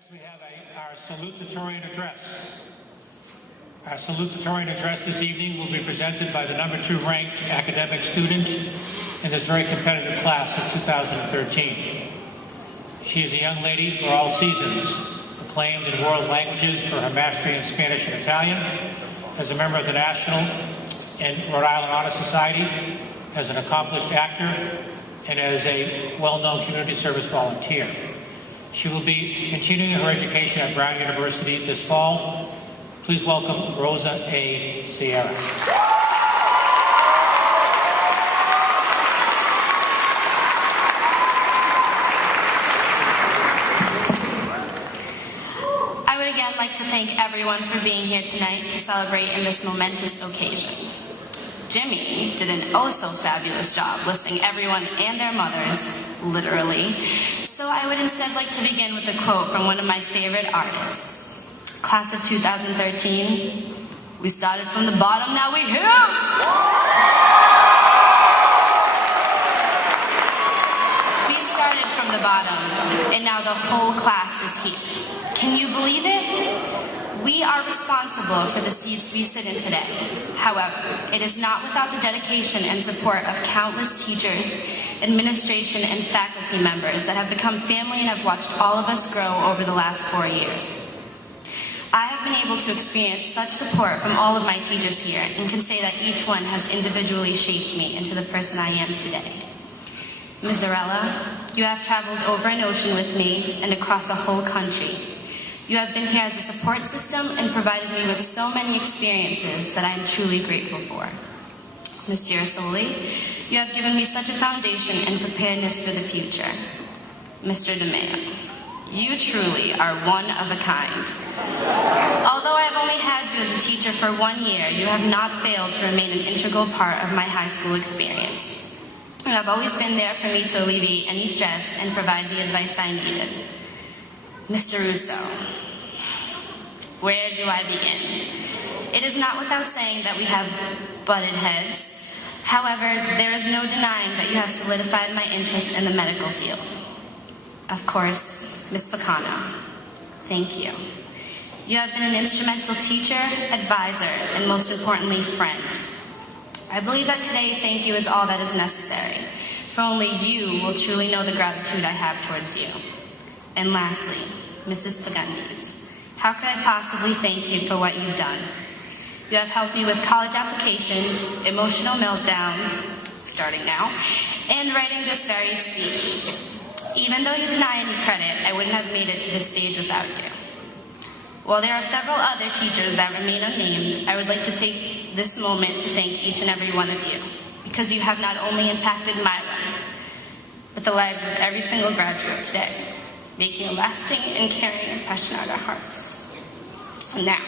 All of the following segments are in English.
Next, we have our salutatorian address. Our salutatorian address this evening will be presented by the number 2 ranked academic student in this very competitive class of 2013. She is a young lady for all seasons, acclaimed in world languages for her mastery in Spanish and Italian, as a member of the National and Rhode Island Honor Society, as an accomplished actor, and as a well-known community service volunteer. She will be continuing her education at Brown University this fall. Please welcome Rosa Sierra. I would again like to thank everyone for being here tonight to celebrate in this momentous occasion. Jimmy did an oh-so-fabulous job listing everyone and their mothers, literally. So I would instead like to begin with a quote from one of my favorite artists. Class of 2013, we started from the bottom, now we here! We started from the bottom, and now the whole class is here. Can you believe it? We are responsible for the seats we sit in today. However, it is not without the dedication and support of countless teachers, administration, and faculty members that have become family and have watched all of us grow over the last 4 years. I have been able to experience such support from all of my teachers here and can say that each one has individually shaped me into the person I am today. Ms. Zarella, you have traveled over an ocean with me and across a whole country. You have been here as a support system and provided me with so many experiences that I am truly grateful for. Mr. Foley, you have given me such a foundation and preparedness for the future. Mr. DeMeo, you truly are one of a kind. Although I have only had you as a teacher for 1 year, you have not failed to remain an integral part of my high school experience. You have always been there for me to alleviate any stress and provide the advice I needed. Mr. Russo, where do I begin? It is not without saying that we have butted heads. However, there is no denying that you have solidified my interest in the medical field. Of course, Ms. Pacano, thank you. You have been an instrumental teacher, advisor, and most importantly, friend. I believe that today, thank you is all that is necessary, for only you will truly know the gratitude I have towards you. And lastly, Mrs. Pagundes, how could I possibly thank you for what you've done? You have helped me with college applications, emotional meltdowns, starting now, and writing this very speech. Even though you deny any credit, I wouldn't have made it to this stage without you. While there are several other teachers that remain unnamed, I would like to take this moment to thank each and every one of you, because you have not only impacted my life, but the lives of every single graduate today, making a lasting and caring impression on our hearts. And now,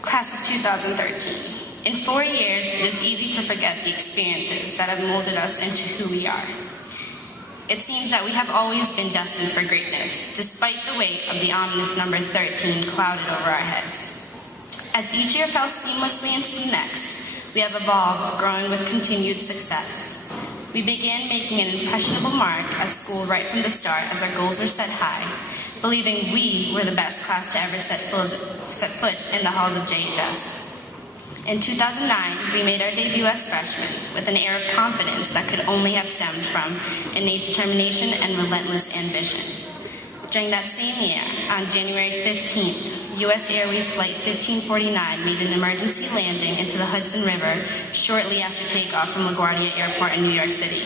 class of 2013. In 4 years, it is easy to forget the experiences that have molded us into who we are. It seems that we have always been destined for greatness, despite the weight of the ominous number 13 clouded over our heads. As each year fell seamlessly into the next, we have evolved, growing with continued success. We began making an impressionable mark at school right from the start as our goals were set high, believing we were the best class to ever set foot in the halls of JHS. In 2009, we made our debut as freshmen with an air of confidence that could only have stemmed from innate determination and relentless ambition. During that same year, on January 15th, U.S. Airways Flight 1549 made an emergency landing into the Hudson River shortly after takeoff from LaGuardia Airport in New York City.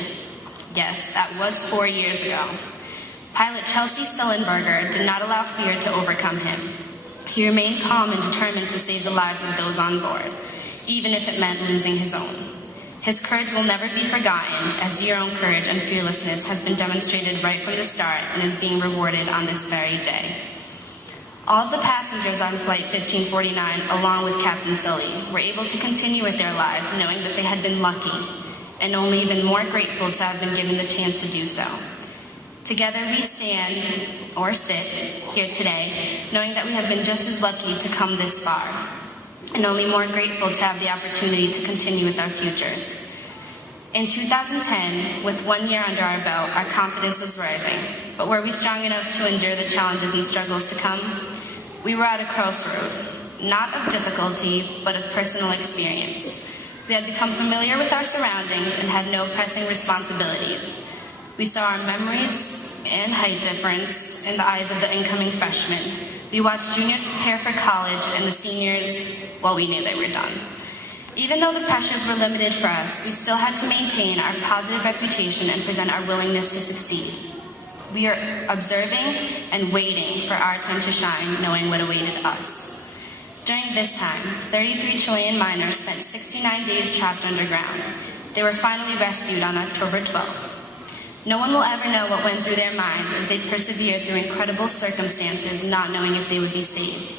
Yes, that was 4 years ago. Pilot Chelsea Sullenberger did not allow fear to overcome him. He remained calm and determined to save the lives of those on board, even if it meant losing his own. His courage will never be forgotten, as your own courage and fearlessness has been demonstrated right from the start and is being rewarded on this very day. All of the passengers on Flight 1549, along with Captain Sully, were able to continue with their lives knowing that they had been lucky, and only even more grateful to have been given the chance to do so. Together we stand, or sit, here today, knowing that we have been just as lucky to come this far, and only more grateful to have the opportunity to continue with our futures. In 2010, with 1 year under our belt, our confidence was rising. But were we strong enough to endure the challenges and struggles to come? We were at a crossroad, not of difficulty, but of personal experience. We had become familiar with our surroundings and had no pressing responsibilities. We saw our memories and height difference in the eyes of the incoming freshmen. We watched juniors prepare for college and the seniors, well, we knew they were done. Even though the pressures were limited for us, we still had to maintain our positive reputation and present our willingness to succeed. We are observing and waiting for our time to shine, knowing what awaited us. During this time, 33 Chilean miners spent 69 days trapped underground. They were finally rescued on October 12th. No one will ever know what went through their minds as they persevered through incredible circumstances, not knowing if they would be saved.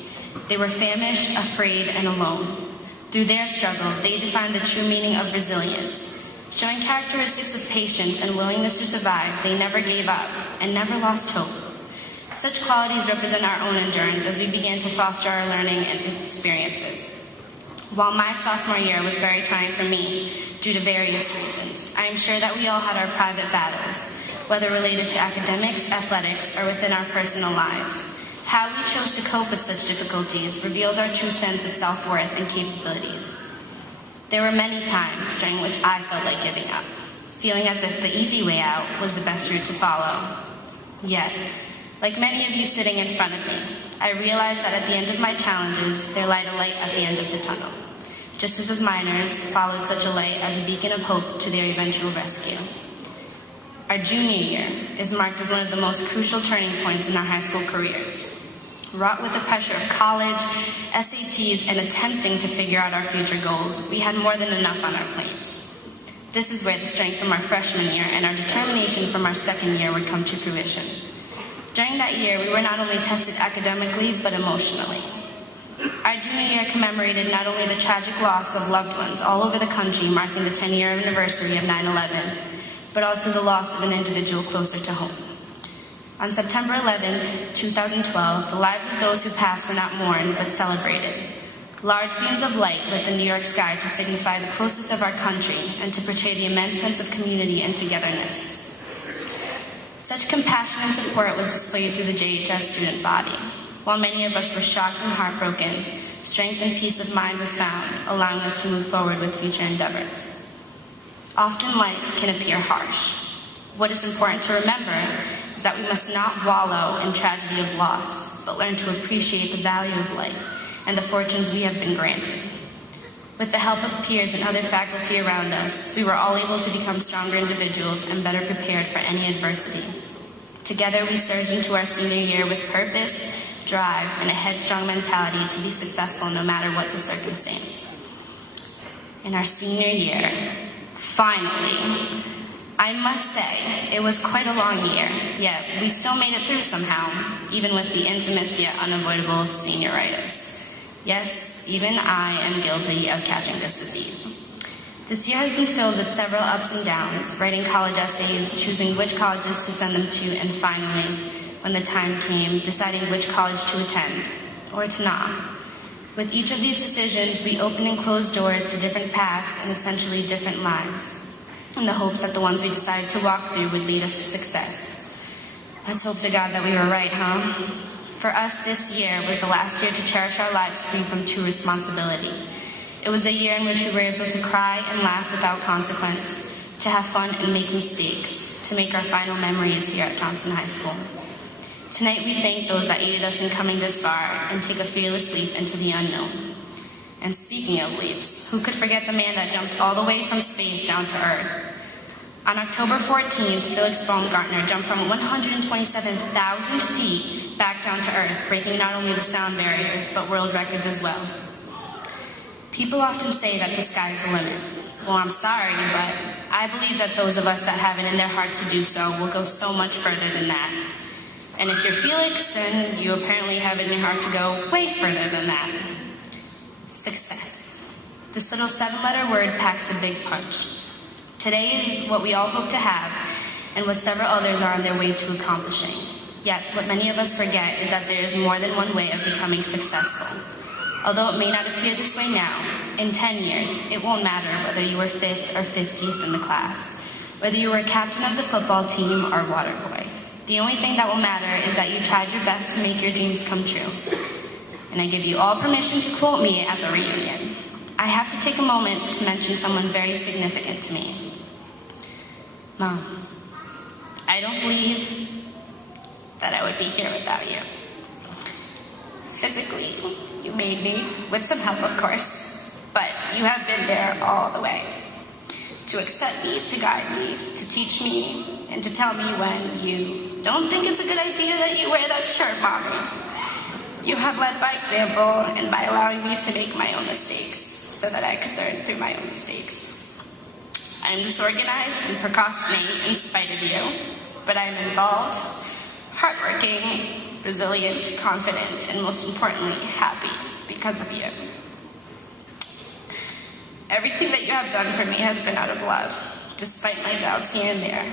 They were famished, afraid, and alone. Through their struggle, they defined the true meaning of resilience. Showing characteristics of patience and willingness to survive, they never gave up and never lost hope. Such qualities represent our own endurance as we began to foster our learning and experiences. While my sophomore year was very trying for me due to various reasons, I am sure that we all had our private battles, whether related to academics, athletics, or within our personal lives. How we chose to cope with such difficulties reveals our true sense of self-worth and capabilities. There were many times during which I felt like giving up, feeling as if the easy way out was the best route to follow. Yet, like many of you sitting in front of me, I realized that at the end of my challenges, there lied a light at the end of the tunnel, just as miners followed such a light as a beacon of hope to their eventual rescue. Our junior year is marked as one of the most crucial turning points in our high school careers. Wrought with the pressure of college, SATs, and attempting to figure out our future goals, we had more than enough on our plates. This is where the strength from our freshman year and our determination from our second year would come to fruition. During that year, we were not only tested academically, but emotionally. Our junior year commemorated not only the tragic loss of loved ones all over the country, marking the 10-year anniversary of 9/11, but also the loss of an individual closer to home. On September 11th, 2012, the lives of those who passed were not mourned, but celebrated. Large beams of light lit the New York sky to signify the closeness of our country and to portray the immense sense of community and togetherness. Such compassion and support was displayed through the JHS student body. While many of us were shocked and heartbroken, strength and peace of mind was found, allowing us to move forward with future endeavors. Often life can appear harsh. What is important to remember is that we must not wallow in tragedy of loss, but learn to appreciate the value of life and the fortunes we have been granted. With the help of peers and other faculty around us, we were all able to become stronger individuals and better prepared for any adversity. Together, we surged into our senior year with purpose, drive, and a headstrong mentality to be successful no matter what the circumstance. In our senior year, finally, I must say, it was quite a long year, yet we still made it through somehow, even with the infamous yet unavoidable senioritis. Yes, even I am guilty of catching this disease. This year has been filled with several ups and downs, writing college essays, choosing which colleges to send them to, and finally, when the time came, deciding which college to attend, or to not. With each of these decisions, we opened and closed doors to different paths and essentially different lives, in the hopes that the ones we decided to walk through would lead us to success. Let's hope to God that we were right, huh? For us, this year was the last year to cherish our lives free from true responsibility. It was a year in which we were able to cry and laugh without consequence, to have fun and make mistakes, to make our final memories here at Johnston High School. Tonight we thank those that aided us in coming this far and take a fearless leap into the unknown. And speaking of leaps, who could forget the man that jumped all the way from space down to Earth? On October 14th, Felix Baumgartner jumped from 127,000 feet back down to Earth, breaking not only the sound barriers, but world records as well. People often say that the sky's the limit. Well, I'm sorry, but I believe that those of us that have it in their hearts to do so will go so much further than that. And if you're Felix, then you apparently have it in your heart to go way further than that. Success. This little 7-letter word packs a big punch. Today is what we all hope to have, and what several others are on their way to accomplishing. Yet, what many of us forget is that there is more than one way of becoming successful. Although it may not appear this way now, in 10 years, it won't matter whether you were 5th or 50th in the class, whether you were captain of the football team or water boy. The only thing that will matter is that you tried your best to make your dreams come true. And I give you all permission to quote me at the reunion. I have to take a moment to mention someone very significant to me. Mom, I don't believe that I would be here without you. Physically, you made me, with some help of course, but you have been there all the way. To accept me, to guide me, to teach me, and to tell me when you don't think it's a good idea that you wear that shirt, Mommy. You have led by example and by allowing me to make my own mistakes so that I could learn through my own mistakes. I am disorganized and procrastinate in spite of you, but I am involved, hardworking, resilient, confident, and most importantly, happy because of you. Everything that you have done for me has been out of love, despite my doubts here and there.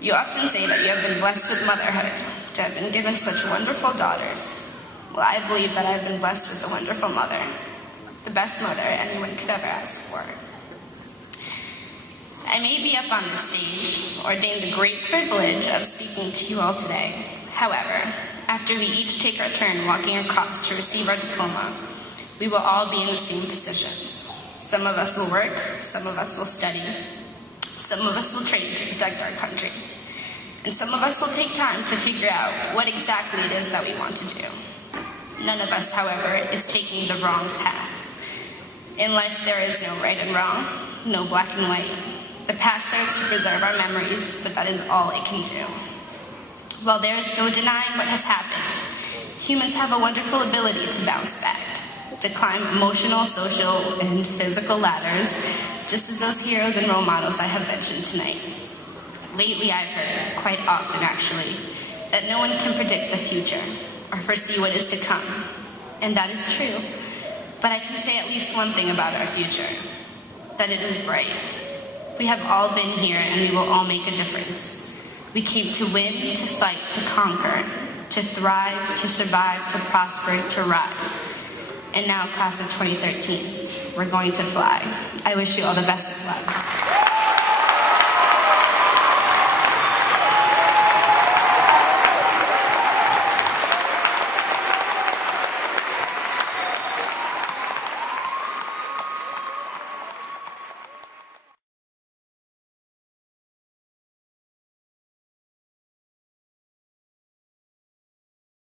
You often say that you have been blessed with motherhood, to have been given such wonderful daughters. Well, I believe that I've been blessed with a wonderful mother, the best mother anyone could ever ask for. I may be up on the stage, ordained the great privilege of speaking to you all today. However, after we each take our turn walking across to receive our diploma, we will all be in the same positions. Some of us will work, some of us will study, some of us will train to protect our country, and some of us will take time to figure out what exactly it is that we want to do. None of us, however, is taking the wrong path. In life, there is no right and wrong, no black and white. The past serves to preserve our memories, but that is all it can do. While there is no denying what has happened, humans have a wonderful ability to bounce back, to climb emotional, social, and physical ladders, just as those heroes and role models I have mentioned tonight. Lately, I've heard, quite often actually, that no one can predict the future or foresee what is to come. And that is true. But I can say at least one thing about our future, that it is bright. We have all been here and we will all make a difference. We came to win, to fight, to conquer, to thrive, to survive, to prosper, to rise. And now, class of 2013, we're going to fly. I wish you all the best of luck.